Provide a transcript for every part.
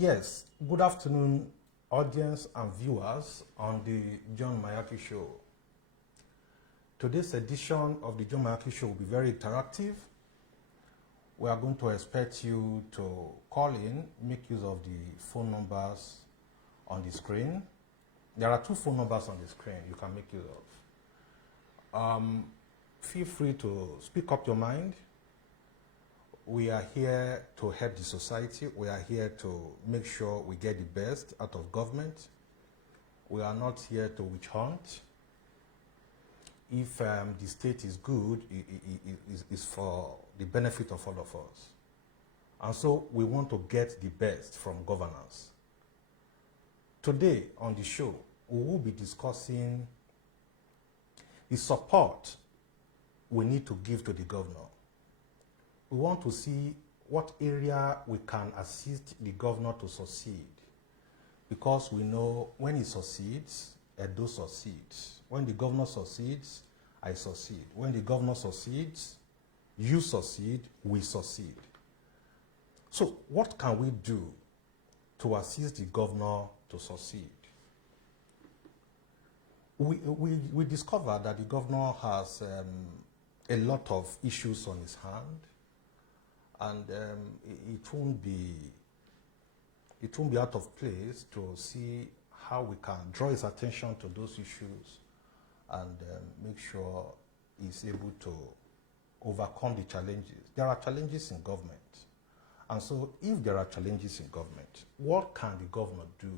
Yes, good afternoon, audience and viewers on the John Mayaki Show. Today's edition of the John Mayaki Show will be very interactive. We are going to expect you to call in, make use of the phone numbers on the screen. There are two phone numbers on the screen you can make use of. Feel free to speak up your mind. We are here to help the society. We are here to make sure we get the best out of government. We are not here to witch hunt. If the state is good, it's for the benefit of all of us. And so we want to get the best from governance. Today on the show, we will be discussing the support we need to give to the governor. We want to see what area we can assist the governor to succeed, because we know when he succeeds, Edo succeeds. When the governor succeeds, I succeed. When the governor succeeds, you succeed, we succeed. So what can we do to assist the governor to succeed? We discovered that the governor has a lot of issues on his hand, and it won't be out of place to see how we can draw his attention to those issues and make sure he's able to overcome the challenges. There are challenges in government, and so if there are challenges in government, what can the governor do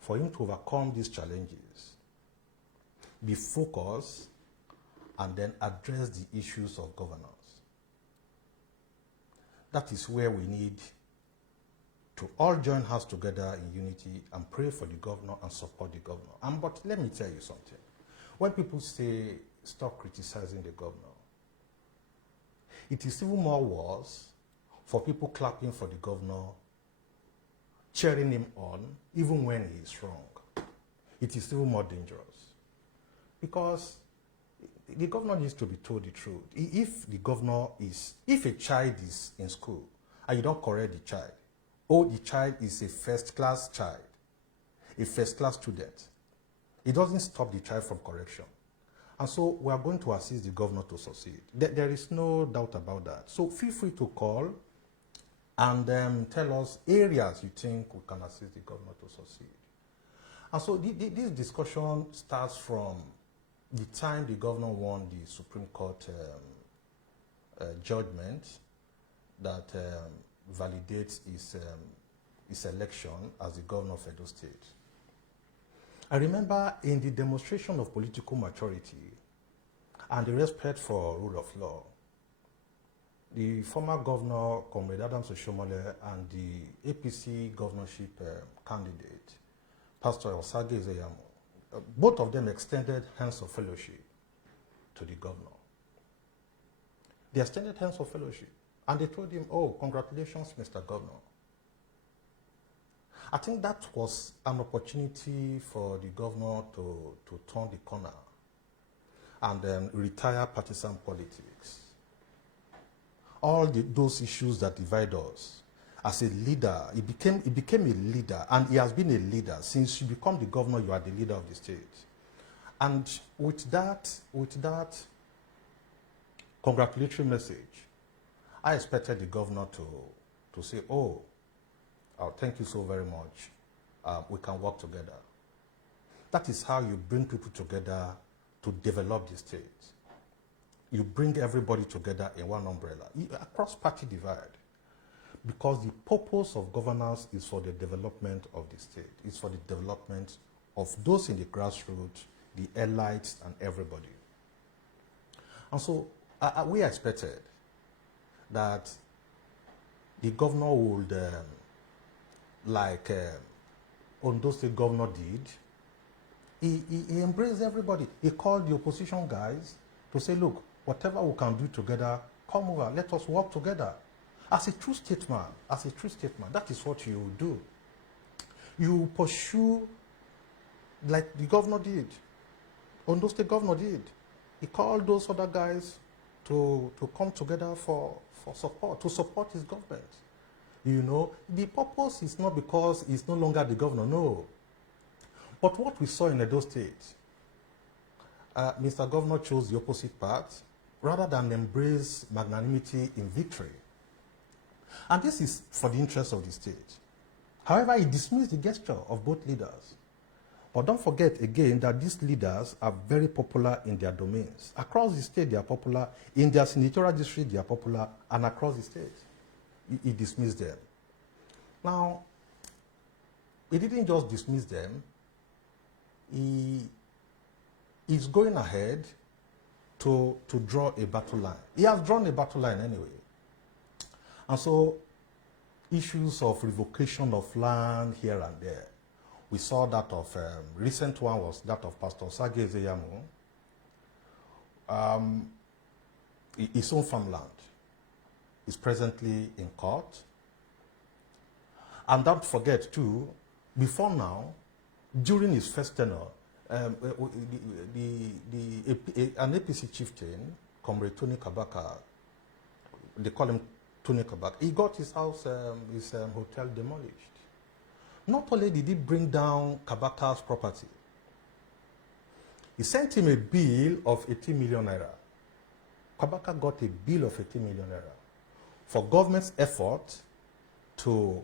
for him to overcome these challenges, be focused, and then address the issues of governance? That is where we need to all join hands together in unity and pray for the governor and support the governor. But let me tell you something. When people say, stop criticizing the governor, it is even more worse for people clapping for the governor, cheering him on, even when he is wrong. It is even more dangerous, because the governor needs to be told the truth. If a child is in school and you don't correct the child, the child is a first-class child, a first-class student, it doesn't stop the child from correction. And so we are going to assist the governor to succeed. There is no doubt about that. So feel free to call and tell us areas you think we can assist the governor to succeed. And so this discussion starts from the time the governor won the Supreme Court judgment that validates his election as the governor of Edo State. I remember in the demonstration of political maturity and the respect for rule of law, the former governor, Comrade Adams Oshomole, and the APC governorship candidate, Pastor Osage Ezeyamo, both of them extended hands of fellowship to the governor. They extended hands of fellowship, and they told him, oh, congratulations, Mr. Governor. I think that was an opportunity for the governor to turn the corner and retire partisan politics. All those issues that divide us. As a leader, he became a leader, and he has been a leader. Since you become the governor, you are the leader of the state. And with that congratulatory message, I expected the governor to say, oh, thank you so very much. We can work together. That is how you bring people together to develop the state. You bring everybody together in one umbrella, across party divide. Because the purpose of governance is for the development of the state. It's for the development of those in the grassroots, the elites, and everybody. And so we expected that the governor would, like Ondo State governor did, he embraced everybody. He called the opposition guys to say, look, whatever we can do together, come over, let us work together. As a true statesman, that is what you do. You pursue like the governor did, Ondo State governor did. He called those other guys to come together for support, to support his government. You know, the purpose is not because he's no longer the governor, no. But what we saw in Edo State, Mr. Governor chose the opposite path rather than embrace magnanimity in victory. And this is for the interest of the state. However, he dismissed the gesture of both leaders. But don't forget again that these leaders are very popular in their domains. Across the state, they are popular. In their senatorial district, they are popular. And across the state, he dismissed them. Now, he didn't just dismiss them. He is going ahead to draw a battle line. He has drawn a battle line anyway. And so, issues of revocation of land here and there. We saw that of, recent one was that of Pastor Sage Ezeyamu. His own farmland is presently in court. And don't forget too, before now, during his first tenure, an APC chieftain, Comrade Tony Kabaka, they call him Tony Kabaka, he got his house, his hotel demolished. Not only did he bring down Kabaka's property, he sent him a bill of 18 million naira. Kabaka got a bill of 18 million naira for government's effort to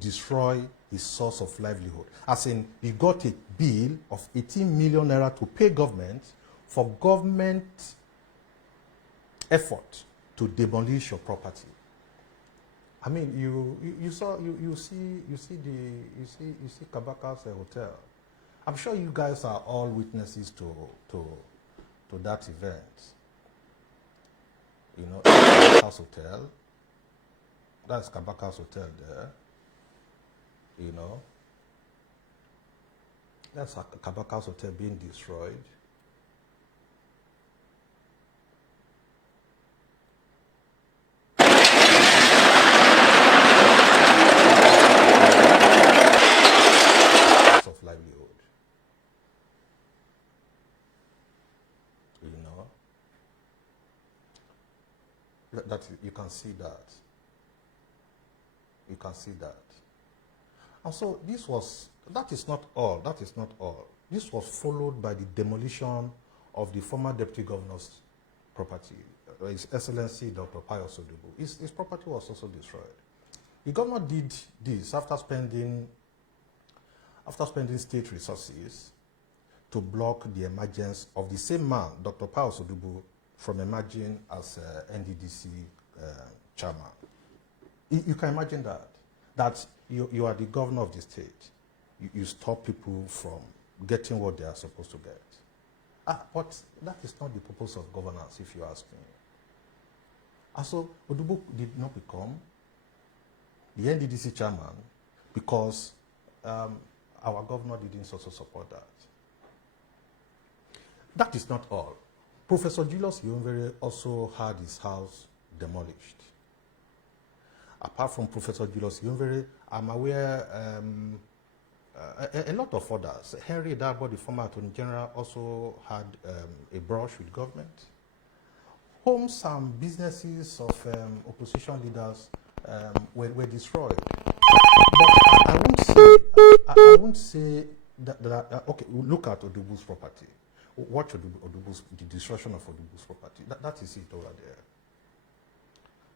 destroy his source of livelihood. As in, he got a bill of 18 million naira to pay government for government effort to demolish your property. I mean, you see Kabaka's hotel. I'm sure you guys are all witnesses to that event. You know, Kabaka's hotel. That's Kabaka's hotel there. You know, that's Kabaka's hotel being destroyed. Of livelihood. You know, that you can see that. You can see that. And so that is not all. That is not all. This was followed by the demolition of the former deputy governor's property, His Excellency Dr. Pius Odubu. His property was also destroyed. The governor did this after spending state resources to block the emergence of the same man, Dr. Pius Odubu, from emerging as NDDC chairman. You can imagine that you are the governor of the state. You stop people from getting what they are supposed to get. But that is not the purpose of governance, if you ask me. And so Odubu did not become the NDDC chairman because our governor didn't also support that. That is not all. Professor Julius Iyonvere also had his house demolished. Apart from Professor Julius Iyonvere, I'm aware a lot of others. Henry Darbo, the former Attorney General, also had a brush with government. Homes and businesses of opposition leaders were destroyed. But I won't say that okay, look at Odubu's property. Watch the destruction of Odubu's property. That is it over there.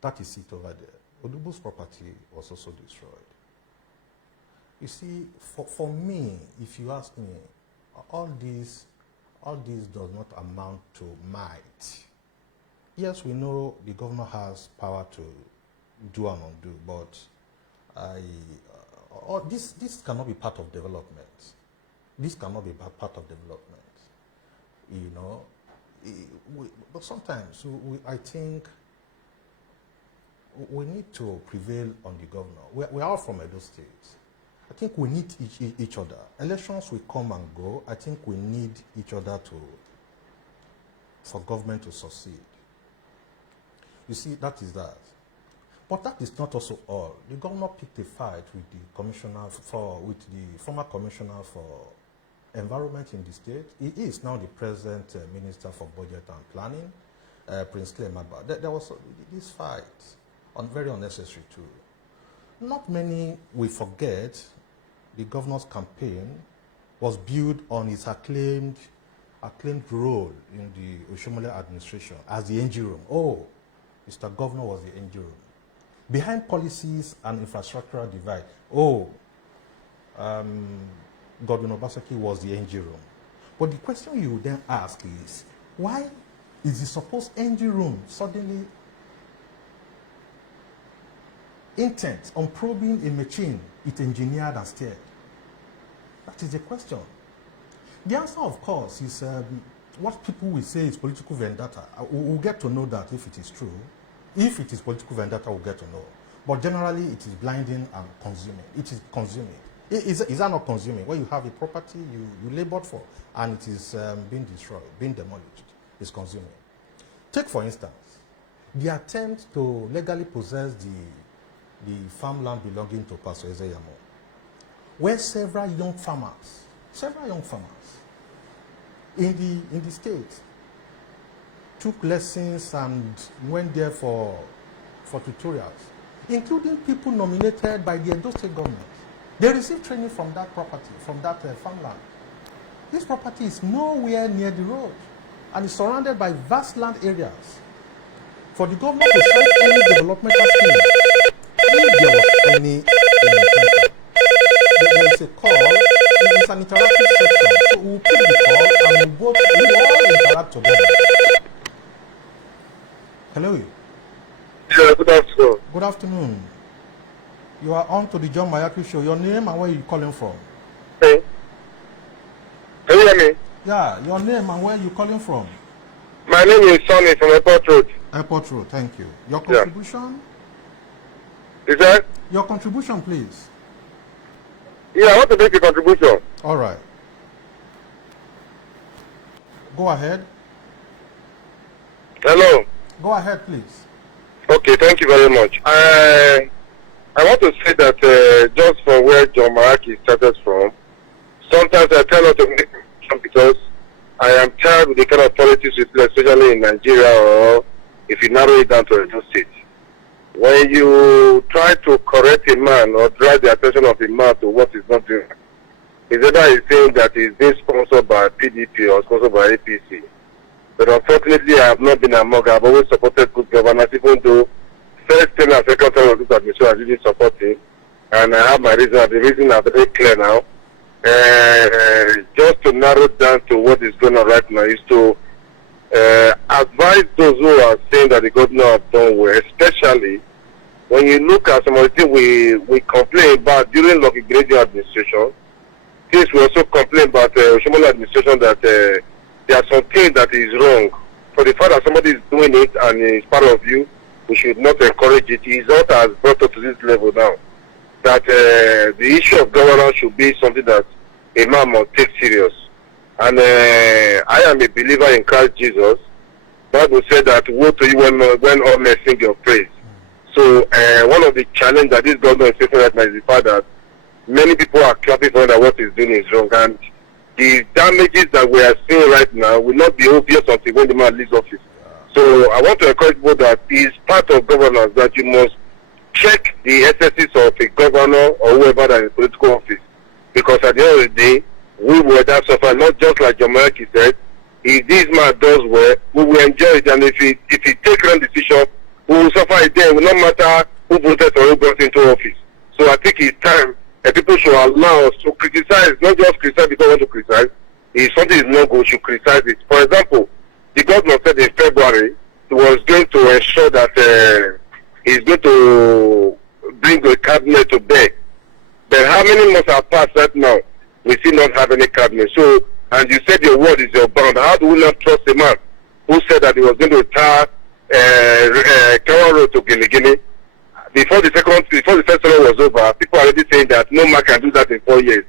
That is it over there. Odubu's property was also destroyed. You see, for me, if you ask me, all this does not amount to might. Yes, we know the governor has power to do and undo, but this cannot be part of development. This cannot be part of development. You know, but sometimes I think we need to prevail on the governor. We are all from Edo State. I think we need each other. Elections will come and go. I think we need each other for government to succeed. You see, that is that. But that is not also all. The governor picked a fight with the former commissioner for environment in the state. He is now the present minister for budget and planning, Prince Clem Abba. There was this fight. very unnecessary too. Not many will forget the governor's campaign was built on his acclaimed role in the Oshomole administration as the NG room. Oh, Mr. Governor was the NG room. Behind policies and infrastructural divide, oh, Governor Obaseki was the NG room. But the question you then ask is, why is the supposed NG room suddenly intent on probing a machine it engineered and steered? That is the question. The answer, of course, is what people will say is political vendetta. We'll get to know that if it is true. If it is political vendetta, we'll get to know. But generally, it is blinding and consuming. It is consuming. Is that not consuming? When you have a property you labored for and it is being destroyed, being demolished, it's consuming. Take, for instance, the attempt to legally possess the farmland belonging to Pastor Ezeyamo, where several young farmers in the state took lessons and went there for tutorials, including people nominated by the Edo State government. They received training from that property, from that farmland. This property is nowhere near the road and is surrounded by vast land areas. For the government to sign any developmental scheme, if there was any intention, there is a call. It is an interactive section, so we'll pick the call and we'll all interact together. Hello. Yeah, good afternoon. Good afternoon. You are on to the John Mayaki show. Your name and where you calling from? Hey. Can you hear me? Yeah, your name and where you calling from? My name is Sonny from Airport Road. Airport Road, thank you. Your contribution? Yeah. Is that? Your contribution, please. Yeah, I want to make a contribution. All right. Go ahead. Hello. Go ahead, please. Okay, thank you very much. I want to say that just from where John Maraki started from, sometimes I try not to make a because I am tired with the kind of politics we play, especially in Nigeria, or if you narrow it down to Edo State. When you try to correct a man or drive the attention of a man to what he's not doing, it's either he's saying that he's being sponsored by PDP or sponsored by APC. But unfortunately, I have not been among. I've always supported good governance, even though first term and second term of this administration I didn't support him. And I have my reason. The reason are very clear now. Just to narrow down to what is going on right now is to advise those who are saying that the governor has done well, especially when you look at some of the things we complain about during Lucky Grady administration. Things we also complain about Oshomole administration that there are some things that is wrong. For the fact that somebody is doing it and is part of you, we should not encourage it. His author has brought up to this level now that the issue of governance should be something that a man must take serious. And I am a believer in Christ Jesus. Bible said that woe to you when all men sing your praise. So one of the challenges that this government is facing right now is the fact that many people are clapping for that what he's doing is wrong. And the damages that we are seeing right now will not be obvious until when the man leaves office. So I want to encourage people that it's part of governance that you must check the excesses of a governor or whoever that is in political office. Because at the end of the day, we will that suffer, not just like John Mayaki said. If this man does well, we will enjoy it. And if he takes wrong decision, we will suffer it there. It will not matter who voted or who got into office. So I think it's time that people should allow us to criticize, not just criticize because we want to criticize. If something is not good, we should criticize it. For example, the governor said in February he was going to ensure that he's going to bring a cabinet to bear. But how many months have passed right now? We still not have any cabinet. So, and you said your word is your bond. How do we not trust a man who said that he was going to tar Kawa Road to Gilligini? Before the first term was over, people are already saying that no man can do that in 4 years.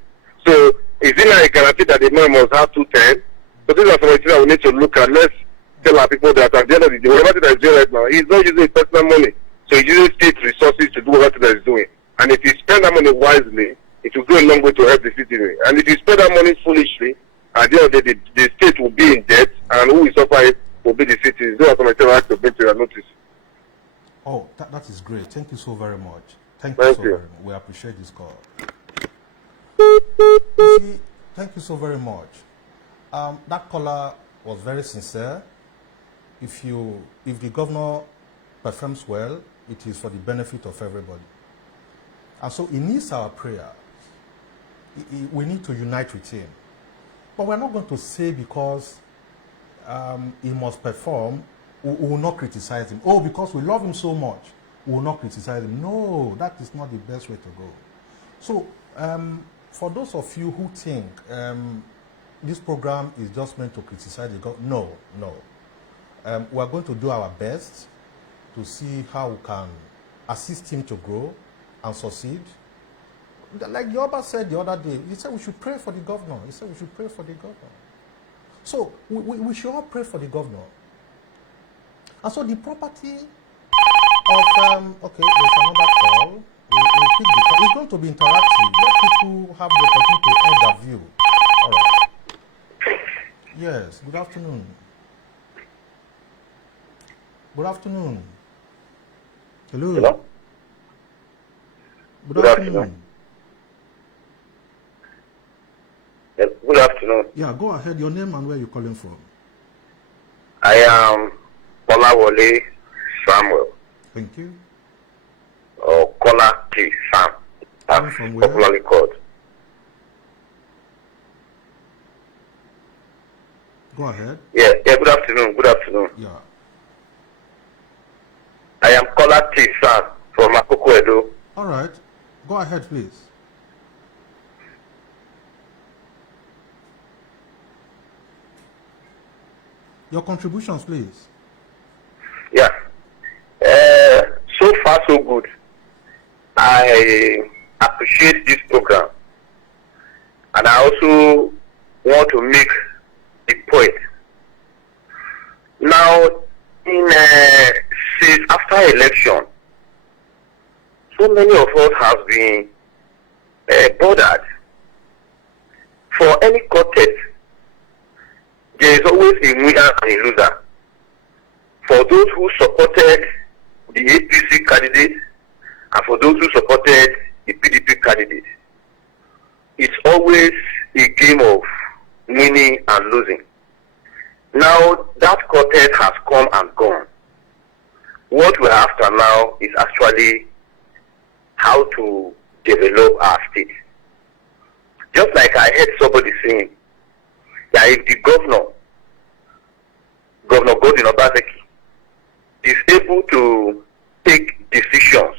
So, is it not a guarantee that the man must have 210? So these are some things that we need to look at. Let's tell our people that at the end of the day, whatever that is doing right now, he's not using his personal money. So he's using state resources to do whatever that he's doing. And if he spend that money wisely, it will go a long way to help the citizen. And if you spend that money foolishly, at the end of the day, the state will be in debt, and who will suffer it will be the citizens. Those are some things I have to bring to your notice. Oh, That is great. Thank you so very much. Thank you so very much. We appreciate this call. You see, thank you so very much. That caller was very sincere. If the governor performs well, it is for the benefit of everybody. And so he needs our prayers. We need to unite with him. But we're not going to say because he must perform, we will not criticize him. Oh, because we love him so much, we will not criticize him. No, that is not the best way to go. So, for those of you who think this program is just meant to criticize the government, no. We are going to do our best to see how we can assist him to grow and succeed. Like the Oba said the other day, he said we should pray for the governor. He said we should pray for the governor. So we should all pray for the governor. And so the property of, okay, there's another call. We'll pick the call. It's going to be interactive. Let people have the opportunity to add their view. All right. Yes, good afternoon. Good afternoon. Hello. Hello. Good afternoon. Good afternoon. Yeah, go ahead. Your name and where you're calling from. I am Olawole Samuel. Thank you. Or Kola T. Sam. Coming from where? Popularly called. Go ahead. Yeah, good afternoon. Good afternoon. Yeah. I am Kola T. Sam from Akoko Edo. All right. Go ahead, please. Your contributions, please. Yeah. So far, so good. I appreciate this program. And I also want to make a point. Now, since after election, so many of us have been bothered. For any contest, there is always a winner and a loser. For those who supported the APC candidate and for those who supported the PDP candidate, it's always a game of winning and losing. Now that contest has come and gone. What we're after now is actually how to develop our state. Just like I heard somebody saying that if the Governor Governor Obaseki, is able to take decisions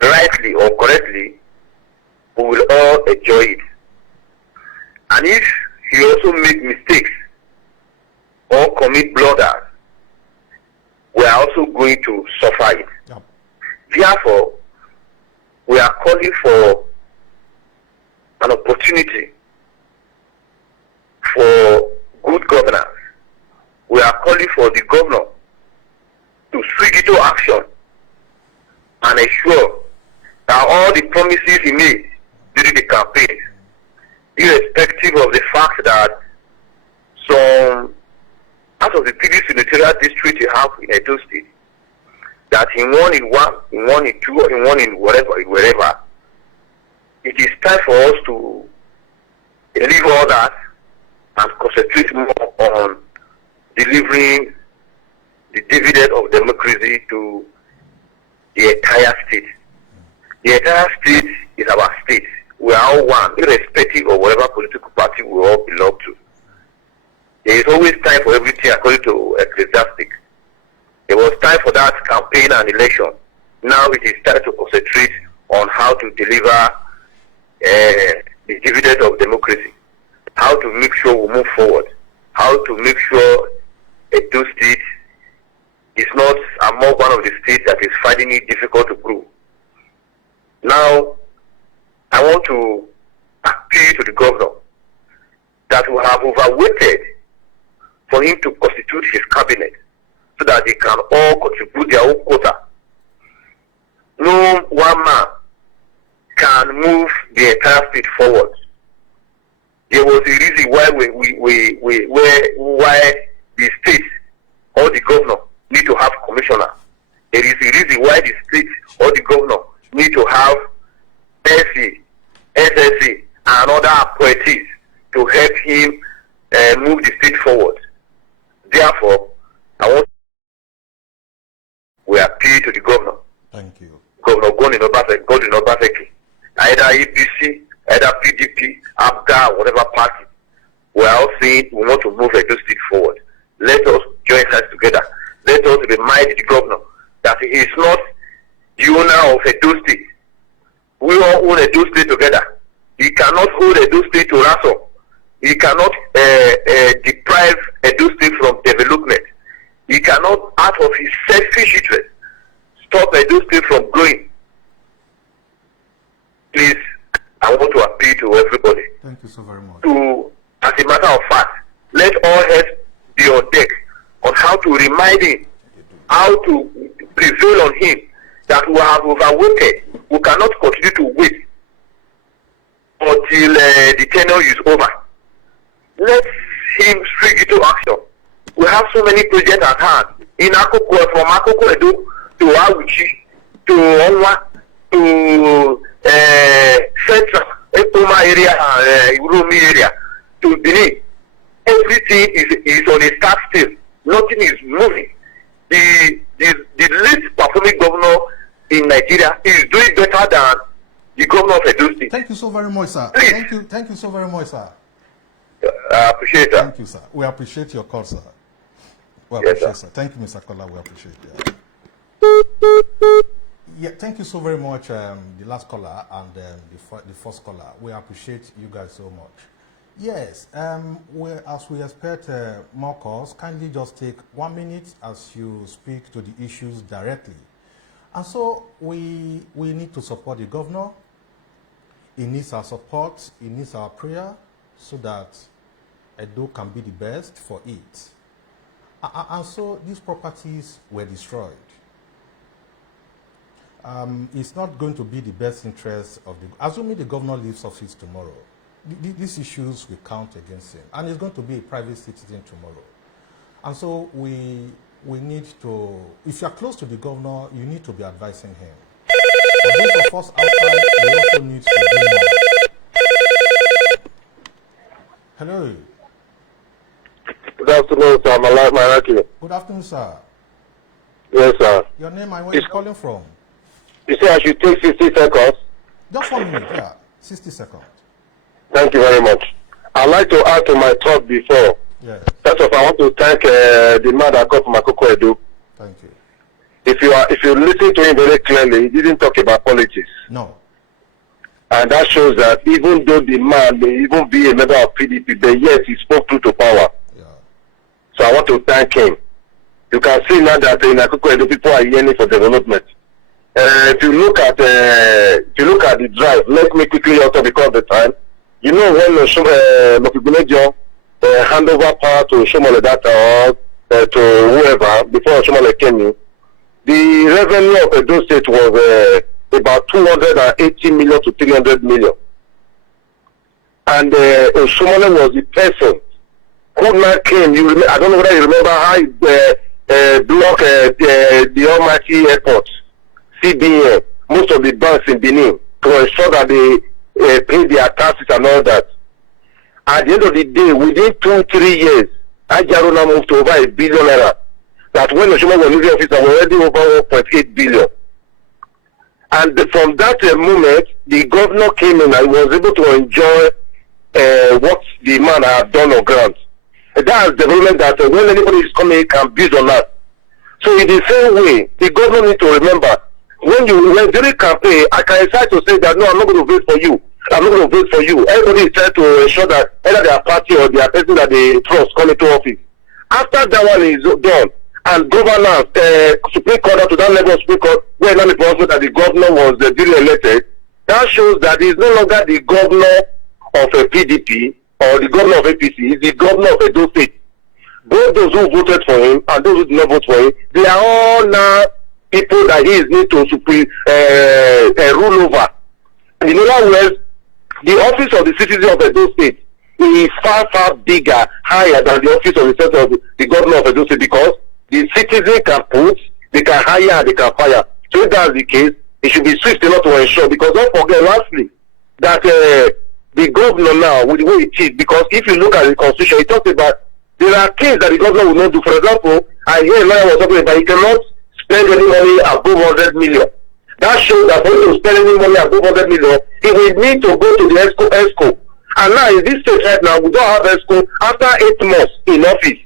rightly or correctly, we will all enjoy it. And if he also make mistakes or commit blunders, we are also going to suffer it. Yep. Therefore, we are calling for an opportunity for good governance. We are calling for the governor to swing into action and ensure that all the promises he made during the campaign, irrespective of the fact that some out of the biggest senatorial district you have in Edo State, that he won in one, he won in two, or he won in wherever, it is time for us to leave all that and concentrate more on delivering the dividend of democracy to the entire state. The entire state is our state. We are all one, irrespective of whatever political party we all belong to. There is always time for everything according to Ecclesiastic. There was time for that campaign and election. Now it is time to concentrate on how to deliver the dividend of democracy, how to make sure we move forward, how to make sure Edo State is not among one of the states that is finding it difficult to grow. Now, I want to appeal to the governor that we have overweighted for him to constitute his cabinet so that they can all contribute their own quota. No one man can move the entire state forward. There was a reason why why the state or the governor need to have commissioner there is a reason why the state or the governor need to have SC, SSC, and other appointees to help him move the state forward. Therefore, we appeal to the governor. Thank you. Governor Godwin Obaseki, either APC, either PDP, ABGA, whatever party. We are all saying we want to move Edo State forward. Let us join hands together. Let us remind the governor that he is not the owner of Edo State. We all own Edo State together. He cannot hold Edo State to ransom. He cannot deprive Edo State from development. He cannot, out of his selfish interest, stop Edo State from growing. Please, I want to appeal to everybody. Thank you so very much. To, as a matter of fact, let all heads be on deck on how to remind him, how to prevail on him that we have overweighted. We cannot continue to wait until the tenure is over. Let him spring into action. We have so many projects at hand. In Akoko, from Akoko Edo to Awuchi, to Onwa, to Central, Ekoma area, Urumi area, to Benin. Everything is on a standstill. Nothing is moving. The least performing governor in Nigeria is doing better than the governor of Edo State. Thank you so very much, sir. Please. Thank you so very much, sir. I appreciate that. Thank you, sir. We appreciate your call, sir. We Yes, appreciate, sir. sir. Thank you, Mr. Kola. We appreciate it. Yeah, thank you so very much, the last caller and the first caller. We appreciate you guys so much. Yes, as we expect more calls, kindly just take 1 minute as you speak to the issues directly. And so we need to support the governor. He needs our support. He needs our prayer so that Edo can be the best for it. And so these properties were destroyed. It's not going to be the best interest of assuming the governor leaves office tomorrow, these issues will count against him. And he's going to be a private citizen tomorrow. And so we need to, if you're close to the governor, you need to be advising him. For those of us outside, we also need to do more. Hello. Good afternoon, sir. Malaki. Good afternoon, sir. Yes, sir. Your name and where you're calling from? You say I should take 60 seconds? Just 1 minute, yeah. 60 seconds. Thank you very much. I'd like to add to my talk before. Yes. First of all, I want to thank the man that called from Akoko Edo. Thank you. If you listen to him very clearly, he didn't talk about politics. No. And that shows that even though the man may even be a member of PDP, but yet he spoke true to power. Yeah. So I want to thank him. You can see now that in Akoko Edo, people are yearning for development. If you look at the drive, let me quickly also because of the time. You know when Mokibunejo hand over power to Shomole Data or to whoever before Shomole came in, the revenue of Edo State was about 280 million to 300 million. And Shomole was the person who now came. You remember, I don't know whether you remember how he blocked the Almighty Airport. CBN, most of the banks in Benin, to ensure that they pay their taxes and all that. At the end of the day, within 2-3 years, Ajarona moved to over $1 billion. That when Oshoma was leaving office, I was already over 1.8 billion. And from that moment, the governor came in and was able to enjoy what the man had done on ground. That is development that when anybody is coming, he can build on that. So in the same way, the governor needs to remember, when during campaign, I can decide to say that no, I'm not going to vote for you. I'm not going to vote for you. Everybody is trying to ensure that either their party or their person that they trust come into office. After that one is done, and governance, Supreme Court up to that level of Supreme Court, where not the possible that the governor was duly elected, that shows that he is no longer the governor of a PDP or the governor of APC. He is the governor of Edo State. Both those who voted for him and those who did not vote for him, they are all now people that he is need to rule over. And in other words, the office of the citizen of Edo State is far, far bigger, higher than the office of the governor of Edo State, because the citizen can put, they can hire and they can fire. So if that's the case, it should be swift enough to ensure, because don't forget lastly that the governor now, with the way it is, because if you look at the constitution, it talks about there are things that the governor will not do. For example, I hear a lawyer was talking about he cannot spend any money above 100 million. That shows that for him to spend any money above 100 million, he will need to go to the ESCO. And now in this state right now, we don't have ESCO after 8 months in office.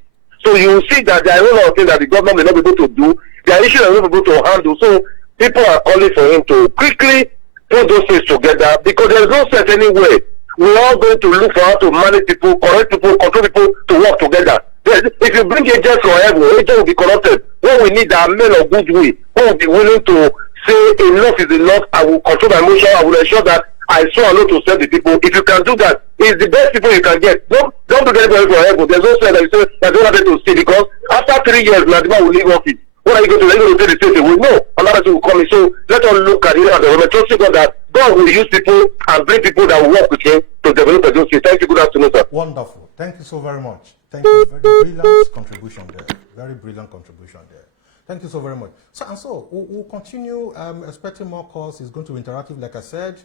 So you will see that there are a lot of things that the government may not be able to do. There are issues that they will not be able to handle. So people are calling for him to quickly put those things together, because there is no sense anywhere. We are all going to look for how to manage people, correct people, control people to work together. If you bring agents from heaven, agents will be corrupted. What we need are men of goodwill who will be willing to say enough is enough. I will control my emotion. I will ensure that I saw a lot to serve the people. If you can do that, it's the best people you can get. Don't bring anybody from heaven. There's no sense that you say that you don't have to see, because after 3 years, Nadima will leave office. What are you going to do? Are you going to say the same thing? We know another thing will come in. So let us look at it as a government. Trust God that God will use people and bring people that will work with him to develop a good state. Thank you. Good afternoon, sir. Wonderful. Thank you so very much. Thank you. Very brilliant contribution there. Very brilliant contribution there. Thank you so very much. So we'll continue expecting more calls. It's going to be interactive, like I said.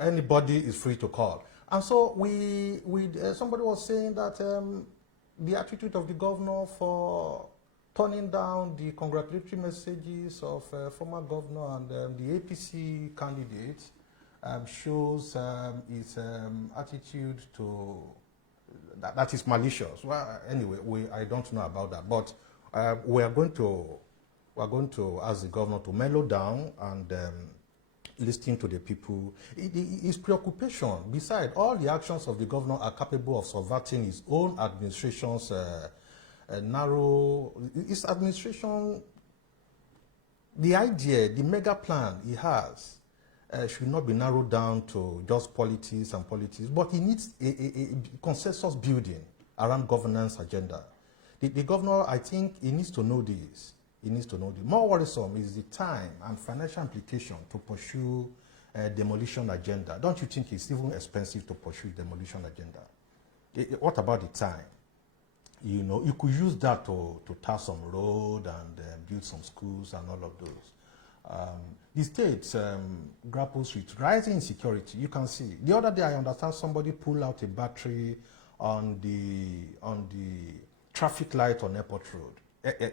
Anybody is free to call. And so somebody was saying that the attitude of the governor for turning down the congratulatory messages of former governor and the APC candidate shows his attitude to that is malicious. Well, anyway, I don't know about that, but we're going to ask the governor to mellow down and listen to the people. His preoccupation, beside all the actions of the governor, are capable of subverting his own administration's his administration, the idea, the mega plan he has should not be narrowed down to just politics, but he needs a consensus building around governance agenda. The governor, I think, he needs to know this. He needs to know this. More worrisome is the time and financial implication to pursue a demolition agenda. Don't you think it's even expensive to pursue demolition agenda? What about the time? You know, you could use that to tar some road and build some schools and all of those. The state grapples with rising insecurity. You can see. The other day, I understand somebody pulled out a battery on the traffic light on Airport Road.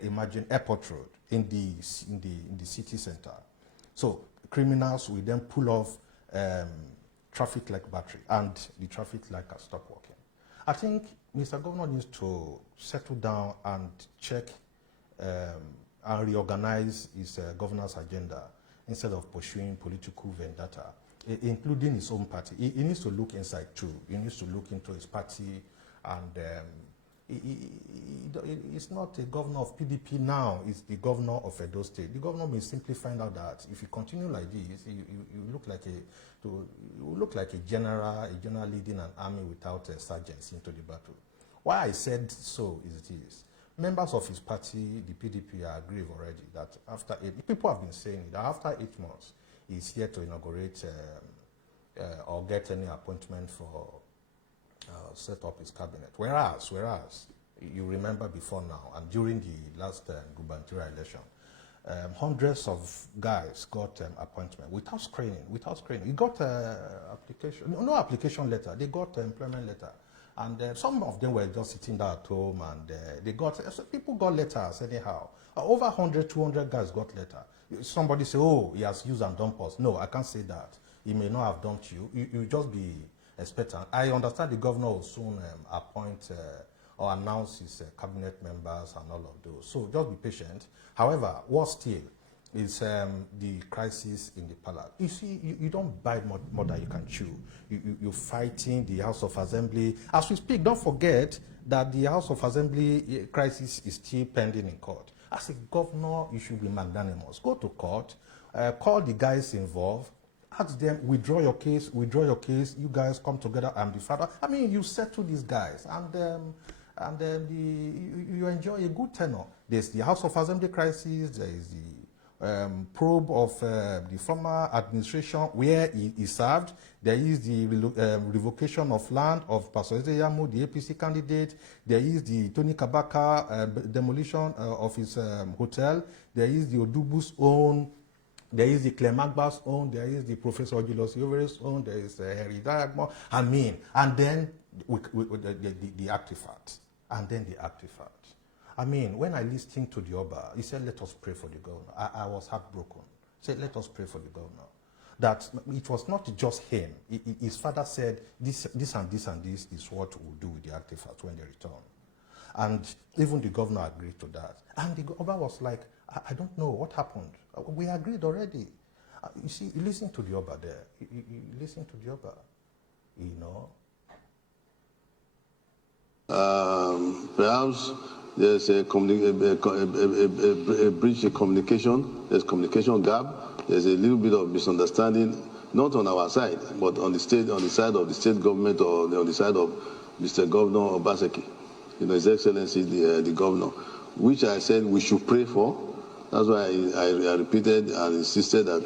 Imagine Airport Road in the city center. So criminals will then pull off traffic light battery, and the traffic light can stop working. I think Mr. Governor needs to settle down and check and reorganize his governance agenda instead of pursuing political vendetta, including his own party. He needs to look inside too. He needs to look into his party, and he's not a governor of PDP now. He's the governor of Edo State. The governor may simply find out that if you continue like this, you look like a general leading an army without sergeants into the battle. Why I said so is this. Members of his party, the PDP, are aggrieved already that people have been saying that after 8 months, he's here to inaugurate or get any appointment for set up his cabinet. Whereas, you remember before now, and during the last gubernatorial election, hundreds of guys got appointment without screening. He got application, no application letter. They got employment letter. And some of them were just sitting there at home, and people got letters anyhow. Over 100, 200 guys got letter. Somebody say, oh, he has used and dumped us. No, I can't say that. He may not have dumped you. You just be expectant. I understand the governor will soon appoint or announce his cabinet members and all of those. So just be patient. However, what still is the crisis in the palace. You see, you don't bite more than you can chew. You're fighting the House of Assembly. As we speak, don't forget that the House of Assembly crisis is still pending in court. As a governor, you should be magnanimous. Go to court, call the guys involved, ask them, withdraw your case, you guys come together, I'm the father. I mean, you settle these guys, and then you enjoy a good tenure. There's the House of Assembly crisis, there is the probe of the former administration where he served. There is the revocation of land of Pastor Ezeyamu, the APC candidate. There is the Tony Kabaka demolition of his hotel. There is the Odubu's own. There is the Clemagba's own. There is the Professor Julius Yovere's own. There is Harry Diagmo. I mean, and then the artifacts. And then the artifacts. I mean, when I listened to the Oba, he said, let us pray for the governor. I was heartbroken. He said, let us pray for the governor. That it was not just him. His father said, this and this and this is what we'll do with the artifacts when they return. And even the governor agreed to that. And the Oba was like, I don't know what happened. We agreed already. You see, you listen to the Oba there. You listen to the Oba, you know. Perhaps there's a breach in communication. There's communication gap. There's a little bit of misunderstanding, not on our side, but on the side of the state government or on the side of Mr. Governor Obaseki, His Excellency the governor, which I said we should pray for. That's why I repeated and insisted that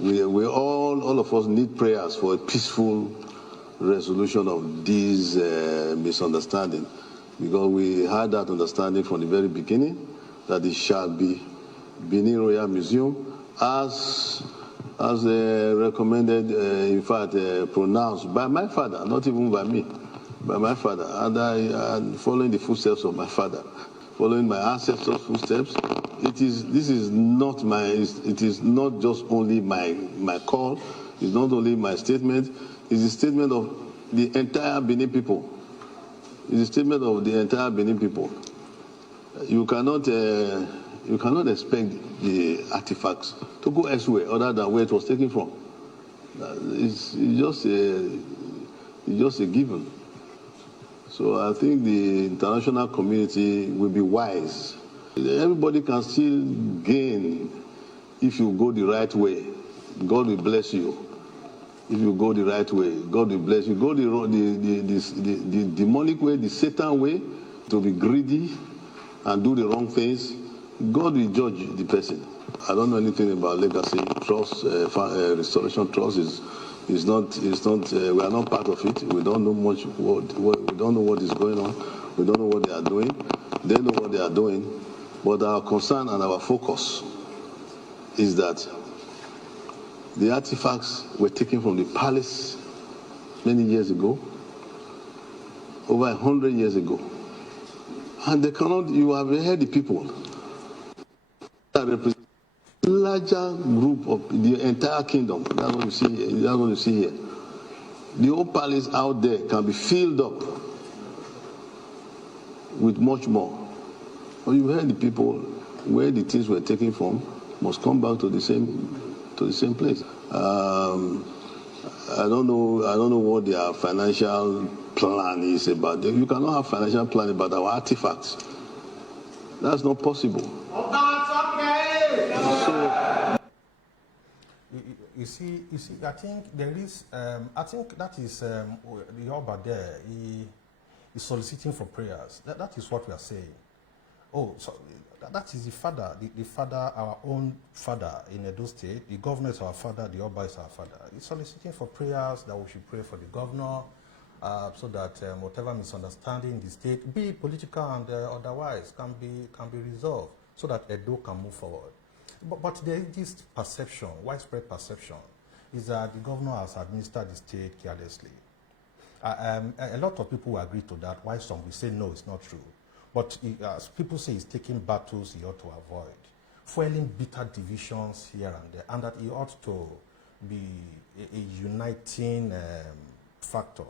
we all of us need prayers for a peaceful resolution of this misunderstanding, because we had that understanding from the very beginning that it shall be Benin Royal Museum as recommended, in fact, pronounced by my father, not even by me, by my father, and I following the footsteps of my father, following my ancestors' footsteps. It is not just only my call. It's not only my statement. It's a statement of the entire Benin people. It's a statement of the entire Benin people. You cannot expect the artifacts to go elsewhere other than where it was taken from. It's just a given. So I think the international community will be wise. Everybody can still gain if you go the right way. God will bless you. If you go the right way, God will bless you. Go the demonic way, the Satan way, to be greedy and do the wrong things, God will judge the person. I don't know anything about legacy trust, restoration trust is not. We are not part of it. We don't know much. We don't know what is going on. We don't know what they are doing. They know what they are doing. But our concern and our focus is that the artifacts were taken from the palace many years ago, over 100 years ago. And they cannot, you have heard the people that represent a larger group of the entire kingdom. That's what you see here. That's what you see here. The whole palace out there can be filled up with much more. But you heard the people where the things were taken from must come back to the same place. I don't know what their financial plan is about. You cannot have financial plan about our artifacts. That's not possible. So, you see, I think there is, I think that is the Oba there. He is soliciting for prayers. That is what we are saying. Oh, so that is the father, the father, our own father in Edo State. The governor is our father, the Oba is our father. He's soliciting for prayers that we should pray for the governor, so that whatever misunderstanding in the state, be it political and otherwise, can be resolved, so that Edo can move forward. But there is this perception, widespread perception, is that the governor has administered the state carelessly. A lot of people will agree to that, while some will say no, it's not true. But as people say, he's taking battles he ought to avoid, fueling bitter divisions here and there, and that he ought to be a uniting factor,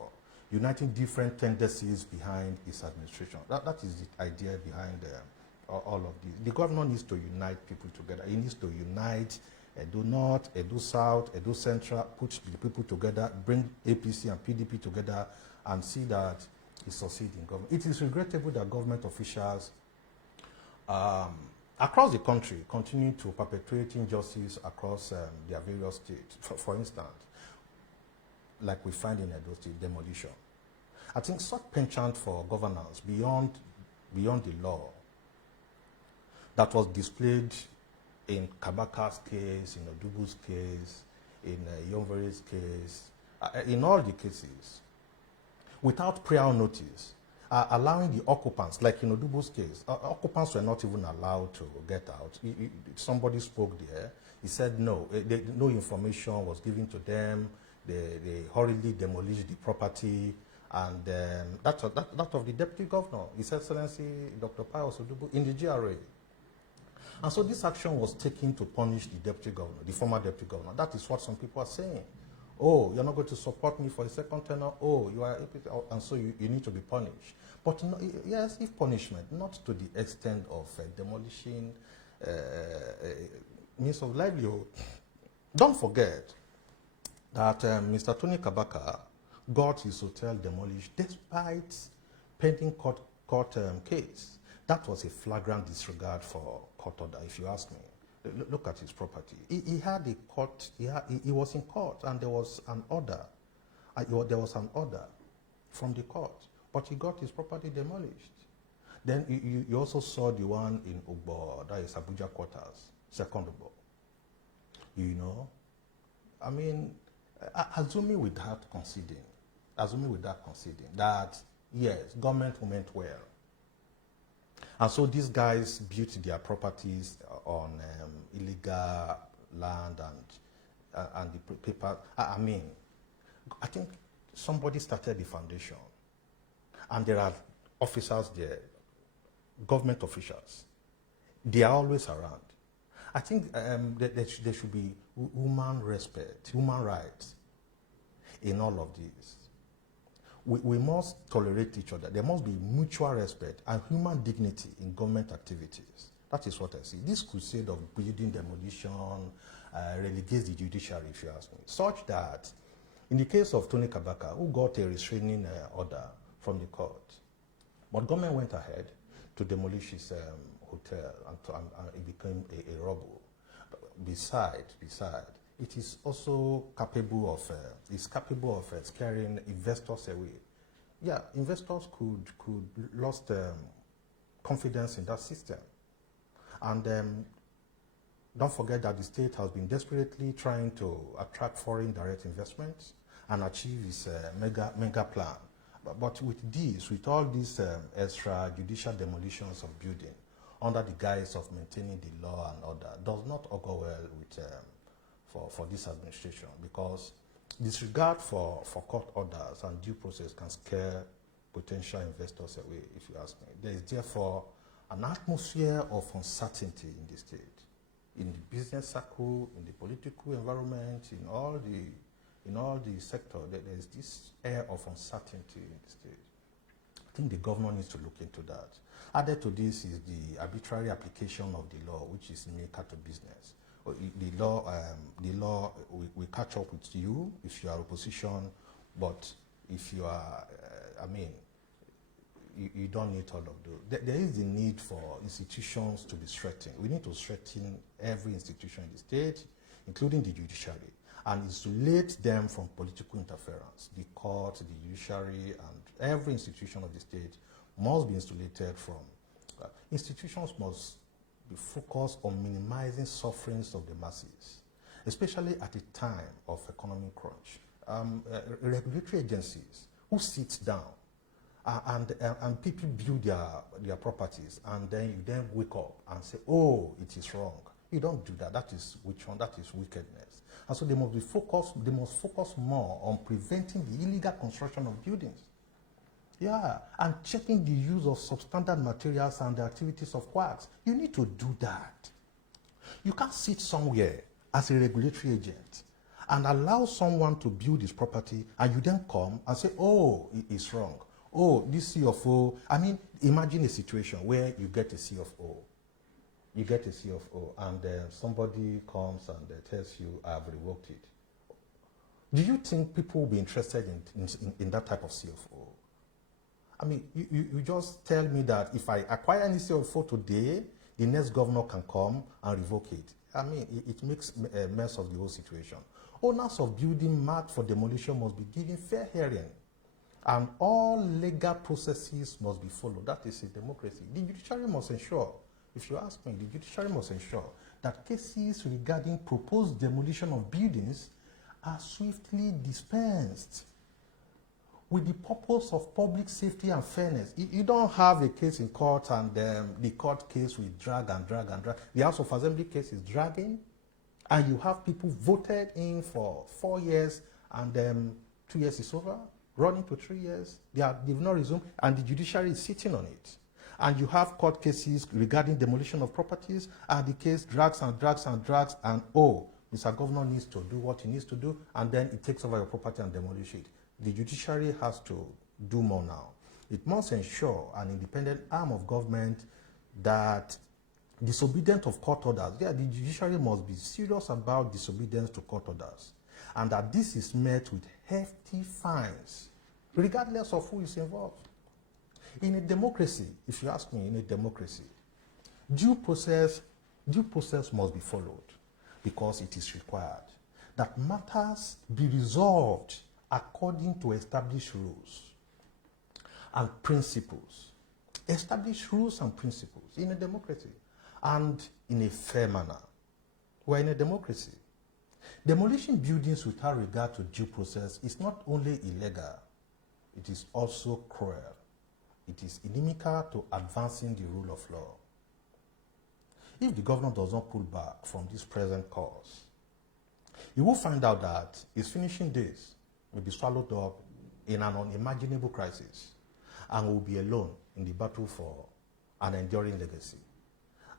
uniting different tendencies behind his administration. That is the idea behind all of this. The governor needs to unite people together. He needs to unite Edo North, Edo South, Edo Central, put the people together, bring APC and PDP together, and see that he succeeds in government. It is regrettable that government officials across the country continue to perpetuate injustice across their various states. For instance, like we find in Edo State, demolition. I think such penchant for governance beyond the law that was displayed in Kabaka's case, in Odubu's case, in Yomveri's case, in all the cases, without prior notice, allowing the occupants, like in Odubu's case, occupants were not even allowed to get out. Somebody spoke there. He said no, no information was given to them. They hurriedly demolished the property, and that of the deputy governor, His Excellency Dr. Pius Odubu, in the GRA. And so this action was taken to punish the deputy governor, the former deputy governor. That is what some people are saying. Oh, you're not going to support me for a second tenure. Oh, you are, and so you need to be punished. But no, yes, if punishment, not to the extent of demolishing means of livelihood. Don't forget that Mr. Tony Kabaka got his hotel demolished despite pending court case. That was a flagrant disregard for court order, if you ask me. Look at his property. He had a court, he was in court, and there was an order. There was an order from the court, but he got his property demolished. Then you also saw the one in Ugbo, that is Abuja quarters, second Ugbo. You know, I mean, assuming without conceding, that yes, government meant well. And so these guys built their properties on illegal land and the paper. I mean, I think somebody started the foundation, and there are officers there, government officials. They are always around. I think there should be human respect, human rights in all of this. We must tolerate each other. There must be mutual respect and human dignity in government activities. That is what I see. This crusade of building demolition relegates the judiciary, if you ask me, such that in the case of Tony Kabaka, who got a restraining order from the court, but government went ahead to demolish his hotel and it became a rubble. Beside, it is also capable of scaring investors away. Yeah, investors could lost confidence in that system. And don't forget that the state has been desperately trying to attract foreign direct investments and achieve its mega plan. But with all these extrajudicial demolitions of building under the guise of maintaining the law and order does not augur well with for this administration, because disregard for court orders and due process can scare potential investors away, if you ask me. There is therefore an atmosphere of uncertainty in the state, in the business circle, in the political environment, in all the sector. There is this air of uncertainty in the state. I think the governor needs to look into that. Added to this is the arbitrary application of the law, which is maker to business. The law will catch up with you if you are opposition, but if you are, you don't need all of those. There is the need for institutions to be strengthened. We need to strengthen every institution in the state, including the judiciary, and isolate them from political interference. The court, the judiciary, and every institution of the state must be insulated from. Institutions must be focused on minimizing sufferings of the masses, especially at a time of economic crunch. Regulatory agencies who sit down and people build their properties, and then you then wake up and say, oh, it is wrong. You don't do that. That is that is wickedness. And so they must focus more on preventing the illegal construction of buildings. Yeah, and checking the use of substandard materials and the activities of quacks. You need to do that. You can't sit somewhere as a regulatory agent and allow someone to build his property, and you then come and say, oh, it's wrong. Oh, this CFO, imagine a situation where you get a CFO. You get a CFO, and somebody comes and tells you, I have revoked it. Do you think people will be interested in that type of CFO? You just tell me that if I acquire any CFO today, the next governor can come and revoke it. It makes a mess of the whole situation. Owners of building marked for demolition must be given fair hearing, and all legal processes must be followed. That is a democracy. The judiciary must ensure If you ask me, the judiciary must ensure that cases regarding proposed demolition of buildings are swiftly dispensed with the purpose of public safety and fairness. You don't have a case in court and the court case will drag and drag and drag. The House of Assembly case is dragging, and you have people voted in for 4 years and 2 years is over, running to 3 years. They've not resumed, and the judiciary is sitting on it. And you have court cases regarding demolition of properties, and the case drags and drags and drags, and oh, Mr. Governor needs to do what he needs to do, and then it takes over your property and demolish it. The judiciary has to do more now. It must ensure an independent arm of government that disobedience of court orders, the judiciary must be serious about disobedience to court orders, and that this is met with hefty fines, regardless of who is involved. In a democracy, if you ask me, in a democracy, due process must be followed because it is required that matters be resolved according to established rules and principles. Established rules and principles in a democracy and in a fair manner. We're in a democracy. Demolishing buildings without regard to due process is not only illegal, it is also cruel. It is inimical to advancing the rule of law. If the governor does not pull back from this present course, he will find out that his finishing days will be swallowed up in an unimaginable crisis and will be alone in the battle for an enduring legacy.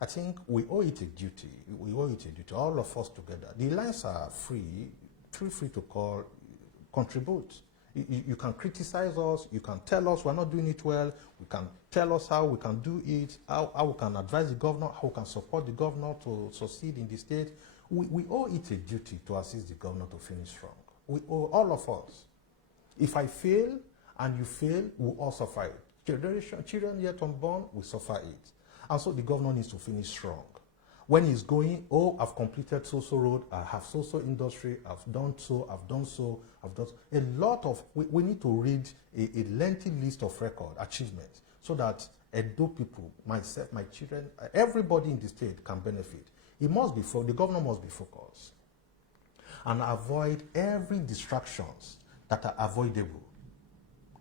I think we owe it a duty. We owe it a duty, all of us together. The lines are free. Feel free to call, contribute. You can criticize us. You can tell us we're not doing it well. You can tell us how we can do it, how we can advise the governor, how we can support the governor to succeed in the state. We owe it a duty to assist the governor to finish strong. We owe, all of us. If I fail and you fail, we'll all suffer it. Children yet unborn will suffer it. And so the governor needs to finish strong. When he's going, oh, I've completed so-so road, I have so-so industry, I've done so, I've done so, I've done so. A lot of, we need to read a lengthy list of record achievements so that Edo people, myself, my children, everybody in the state can benefit. It must be, the governor must be focused and avoid every distractions that are avoidable,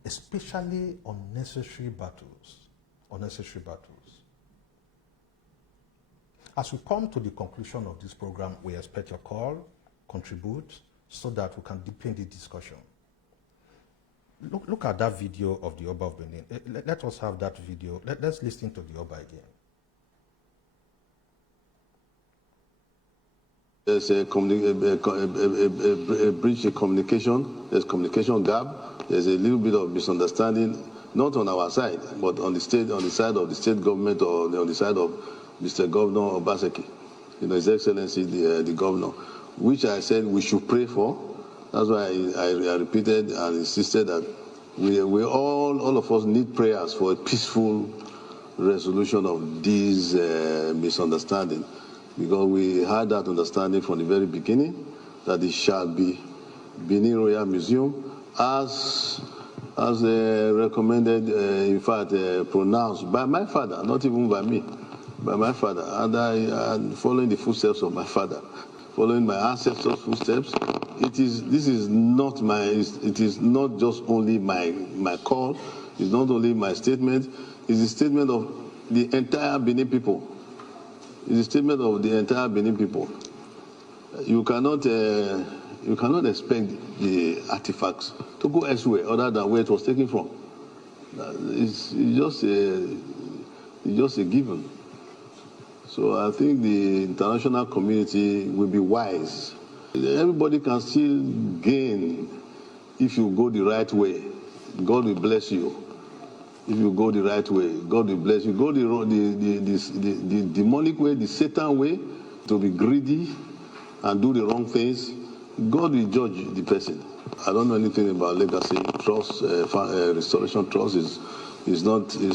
especially unnecessary battles. Unnecessary battles. As we come to the conclusion of this program, we expect your call, contribute, so that we can deepen the discussion. Look at that video of the Oba of Benin. Let us have that video. Let's listen to the Oba again. There's a breach in communication. There's communication gap. There's a little bit of misunderstanding, not on our side, but on the side of the state government or on the side of Mr. Governor Obaseki, His Excellency the Governor, which I said we should pray for. That's why I repeated and insisted that we all of us need prayers for a peaceful resolution of these misunderstanding, because we had that understanding from the very beginning that it shall be Benin Royal Museum as recommended, in fact, pronounced by my father, not even by me. By my father, and following the footsteps of my father, following my ancestors' footsteps. It is not just only my call. It's not only my statement. It's a statement of the entire Benin people. It's a statement of the entire Benin people. You cannot expect the artifacts to go elsewhere other than where it was taken from. It's just a given. So I think the international community will be wise. Everybody can still gain if you go the right way. God will bless you. If you go the right way, God will bless you. Go the demonic way, the Satan way, to be greedy and do the wrong things, God will judge the person. I don't know anything about legacy trust, restoration trust is not. We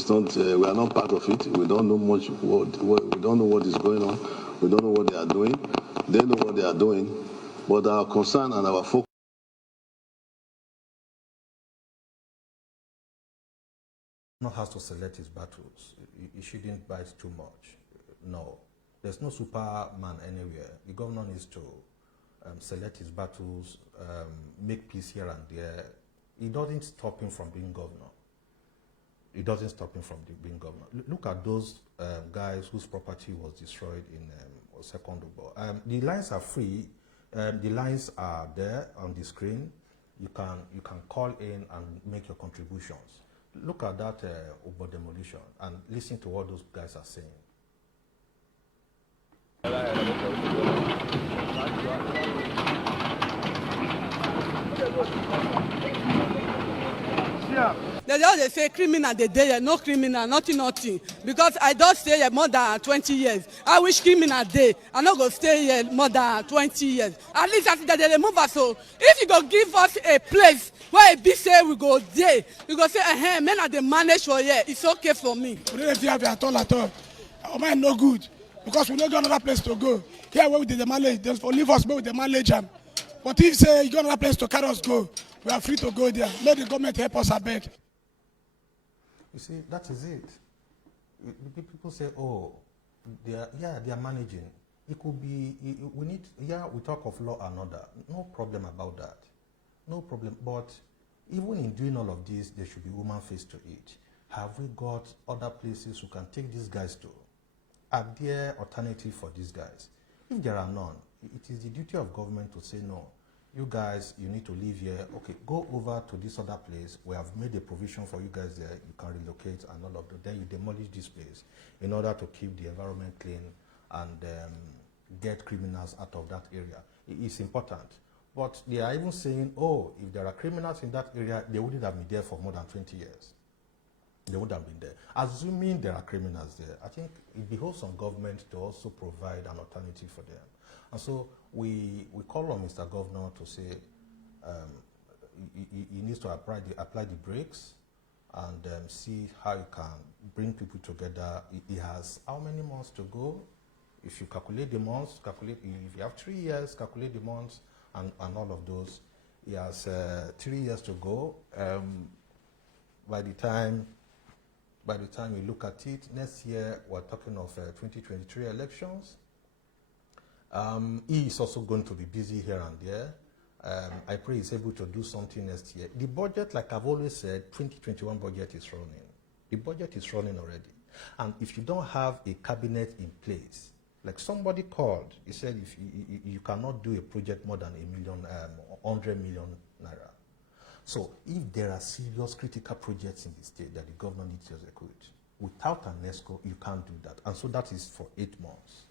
are not part of it. We don't know much. We don't know what is going on. We don't know what they are doing. They know what they are doing. But our concern and our focus Has to select his battles. He shouldn't bite too much. No. There's no Superman anywhere. The governor needs to select his battles, make peace here and there. It doesn't stop him from being governor. It doesn't stop him from being governor. Look at those guys whose property was destroyed in Second Obo. The lines are free. The lines are there on the screen. You can call in and make your contributions. Look at that Obo demolition and listen to what those guys are saying. They just say criminal, they there, no criminal, nothing. Because I don't stay here more than 20 years. I wish criminal day. I not go stay here more than 20 years. At least after they remove us. So if you go give us a place where a big say we go there, you go say, men are the manage for here. It's okay for me. We don't have at all. Our mind no good. Because we don't got another place to go. Here where we did the manage, there's for leave us where we the manage them. But if say you got another place to carry us go, we are free to go there. Let the government help us a bit. You see, that is it. People say, oh, they are managing. It could be, we talk of law and order. No problem about that. No problem. But even in doing all of this, there should be human face to it. Have we got other places we can take these guys to? Are there alternatives for these guys? If there are none, it is the duty of government to say, no, you guys, you need to live here. Okay, go over to this other place. We have made a provision for you guys there. You can relocate and all of that. Then you demolish this place in order to keep the environment clean and get criminals out of that area. It's important. But they are even saying, oh, if there are criminals in that area, they wouldn't have been there for more than 20 years. They would have been there. Assuming there are criminals there, I think it behoves on government to also provide an alternative for them. And so we call on Mr. Governor to say he needs to apply the brakes and see how he can bring people together. He has how many months to go? If you calculate the months, if you have 3 years, calculate the months and all of those. He has 3 years to go. By the time we look at it, next year we're talking of 2023 elections. He is also going to be busy here and there. I pray he's able to do something next year. The budget, like I've always said, 2021 budget is running. The budget is running already. And if you don't have a cabinet in place, like somebody called, he said if you cannot do a project more than 100 million naira. So if there are serious critical projects in the state that the government needs to execute, without an ESCO, you can't do that. And so that is for 8 months.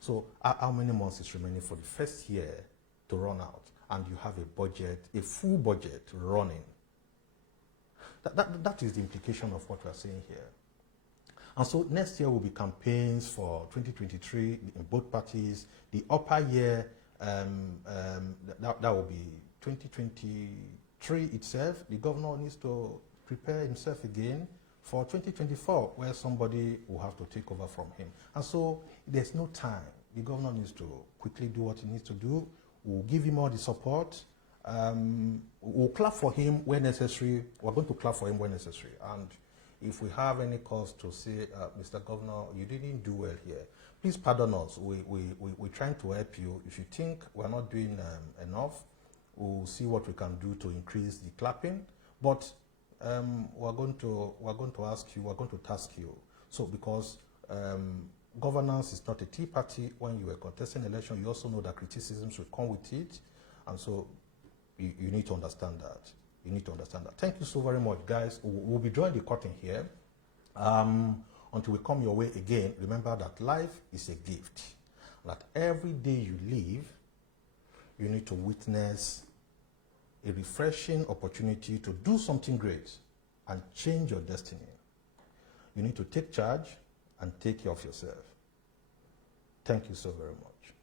So how many months is remaining for the first year to run out? And you have a budget, a full budget running. That is the implication of what we are saying here. And so next year will be campaigns for 2023 in both parties. The upper year, that will be 2023 itself. The governor needs to prepare himself again for 2024, where somebody will have to take over from him. And so there's no time. The governor needs to quickly do what he needs to do. We'll give him all the support. We'll clap for him when necessary. We're going to clap for him when necessary. And if we have any cause to say, Mr. Governor, you didn't do well here, please pardon us. We're trying to help you. If you think we're not doing enough, we'll see what we can do to increase the clapping. But we're going to ask you, we're going to task you. So because governance is not a tea party. When you are contesting election, you also know that criticisms will come with it. And so you need to understand that. You need to understand that. Thank you so very much, guys. We'll be drawing the curtain here. Until we come your way again, remember that life is a gift. That every day you live, you need to witness a refreshing opportunity to do something great and change your destiny. You need to take charge and take care of yourself. Thank you so very much.